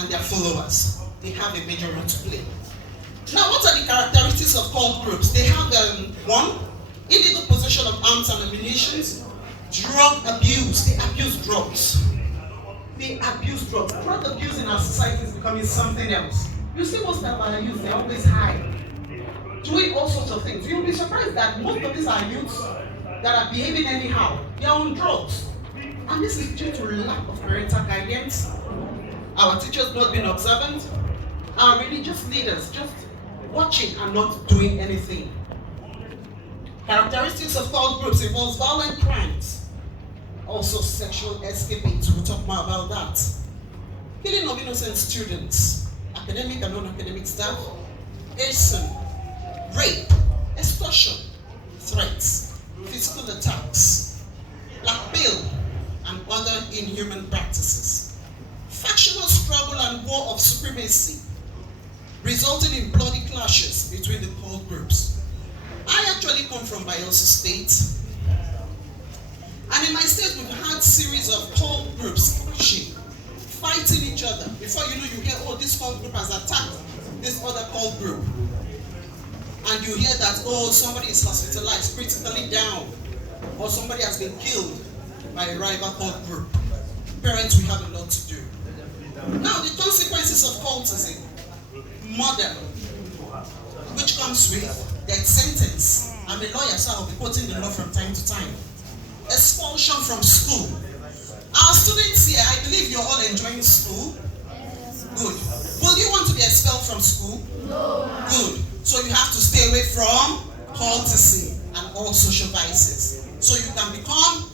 and their followers. They have a major role to play. Now, what are the characteristics of cult groups? They have one, illegal possession of arms and ammunition, drug abuse. They abuse drugs. They abuse drugs. Drug abuse in our society is becoming something else. You see, most of our youth, they're always high, doing all sorts of things. You'll be surprised that most of these are youths that are behaving anyhow. They are on drugs. And this is due to lack of parental guidance, our teachers not being observant, our religious leaders just watching and not doing anything. Characteristics of cult groups involves violent crimes, also sexual escapades. We'll talk more about that. Killing of innocent students, academic and non-academic staff, arson, rape, extortion, threats, physical attacks, blackmail, and other inhuman practices. Factional struggle and war of supremacy, resulting in bloody clashes between the cult groups. I actually come from Bayelsa State, and in my state we've had series of cult groups clashing, fighting each other. Before you know, you hear, oh, this cult group has attacked this other cult group. And you hear that, oh, somebody is hospitalized, critically down, or somebody has been killed by a rival cult group. Parents, we have a lot to do. Now, the consequences of cultism: murder, which comes with death sentence. I'm a lawyer, so I'll be quoting the law from time to time. Expulsion from school. Our students here, I believe you're all enjoying school. Good. Will you want to be expelled from school? No. Good. So you have to stay away from cultism and all social vices. So you can become,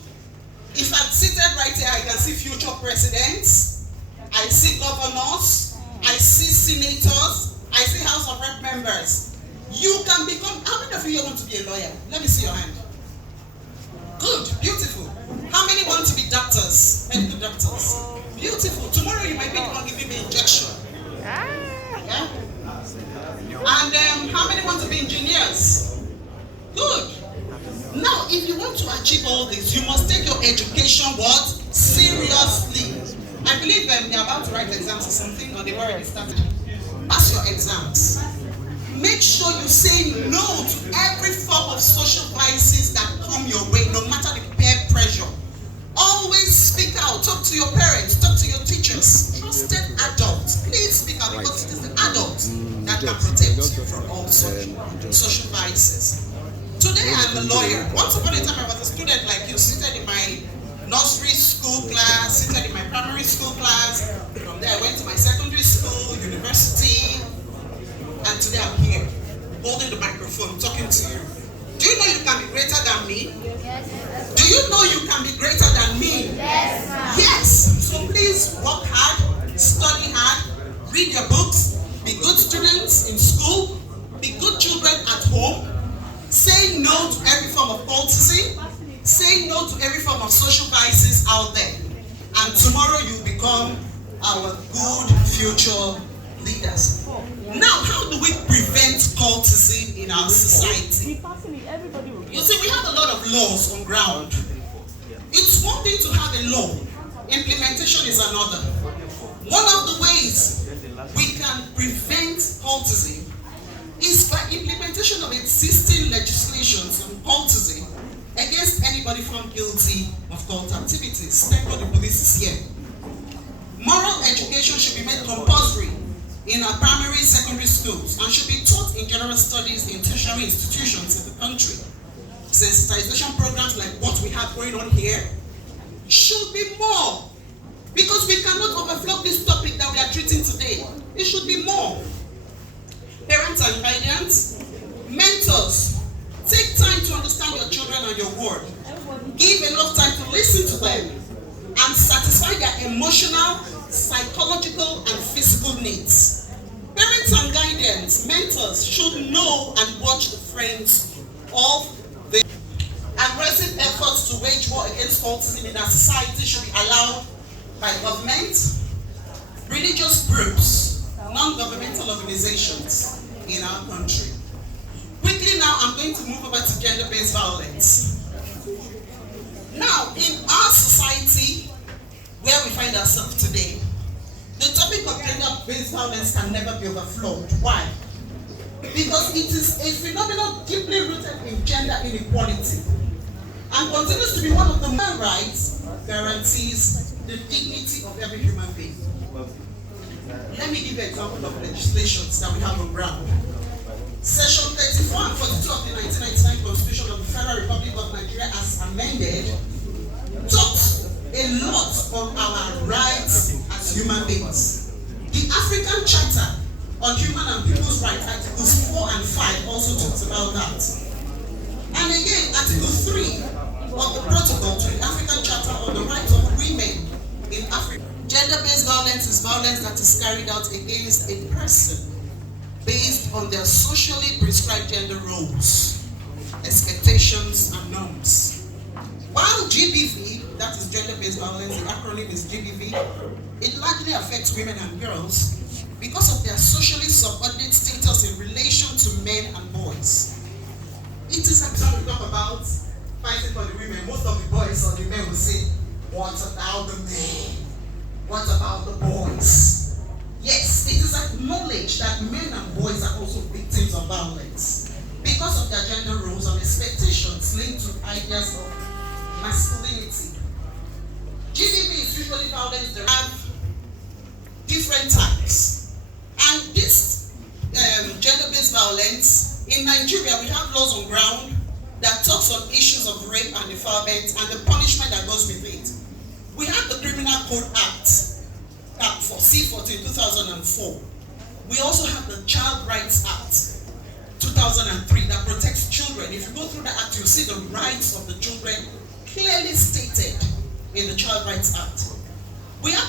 if I'm seated right here, I can see future presidents, I see governors, I see senators, I see House of Rep members. You can become, how many of you want to be a lawyer? Let me see your hand. Good, beautiful. How many want to be doctors? Medical doctors. Beautiful. Tomorrow you might be the one giving me injection. Yeah? And how many want to be engineers? Good. Now, if you want to achieve all this, you must take your education what? Seriously. I believe they're about to write exams or something, or they've already started. Pass your exams. Make sure you say no to every form of social vices that come your way, no matter the peer pressure. Always speak out. Talk to your parents. Talk to your teachers. Trusted adults. Please speak out, because it is the adults that can protect you from all social vices. Today I'm a lawyer. Once upon a time I was a student like you, seated in my nursery school class, seated in my primary school class. From there I went to my secondary school, university, and today I'm here, holding the microphone, talking to you. Do you know you can be greater than me? Yes. Do you know you can be greater than me? Yes, ma'am. Yes. So please work hard, study hard, read your books, be good students in school, be good children at home, say no to every form of cultism, say no to every form of social vices out there. And tomorrow you become our good future leaders. Now, how do we prevent cultism in our society? You see, we have a lot of laws on ground. It's one thing to have a law, implementation is another. One of the ways we can prevent cultism is by implementation of existing legislations on cultism against anybody found guilty of cult activities. Thank God the police is here. Moral education should be made compulsory in our primary, secondary schools, and should be taught in general studies in tertiary institutions in the country. Sensitization programs like what we have going on here should be more, because we cannot overflow this topic that we are treating today. It should be more. Parents and guardians, mentors, take time to understand your children and your word. Give enough time to listen to them and satisfy their emotional, psychological, and physical needs. Parents and guardians, mentors should know and watch the friends of the aggressive efforts to wage war against cultism in our society should be allowed by government, religious groups, non-governmental organizations in our country. Quickly now, I'm going to move over to gender-based violence. Now, in our society, where we find ourselves today, The topic of gender-based violence can never be overflowed. Why? Because it is a phenomenon deeply rooted in gender inequality and continues to be one of the human rights guarantees the dignity of every human being. Let me give you an example of legislations that we have on ground. Section 34 and 42 of the 1999 Constitution of the Federal Republic of Nigeria as amended talks a lot on our rights as human beings. The African Charter on Human and People's Rights, Articles 4 and 5 also talks about that. And again, Article 3 of the Protocol to the African Charter on the Rights of Women in Africa. Gender-based violence is violence that is carried out against a person based on their socially prescribed gender roles, expectations, and norms. While GBV, that is gender-based violence, the acronym is GBV, it largely affects women and girls because of their socially subordinate status in relation to men and boys. It is actually talk about fighting for the women. Most of the boys or the men will say, what about the men? What about the boys? Yes, it is acknowledged that men and boys are also victims of violence because of their gender roles and expectations linked to ideas of masculinity. GBV is usually violence that have different types. And this gender-based violence, in Nigeria, we have laws on ground that talks on issues of rape and defilement and the punishment that goes with it. We have the Criminal Code Act, for C-14, 2004. We also have the Child Rights Act, 2003, that protects children. If you go through the act, you'll see the rights of the children clearly stated in the Child Rights Act. We have the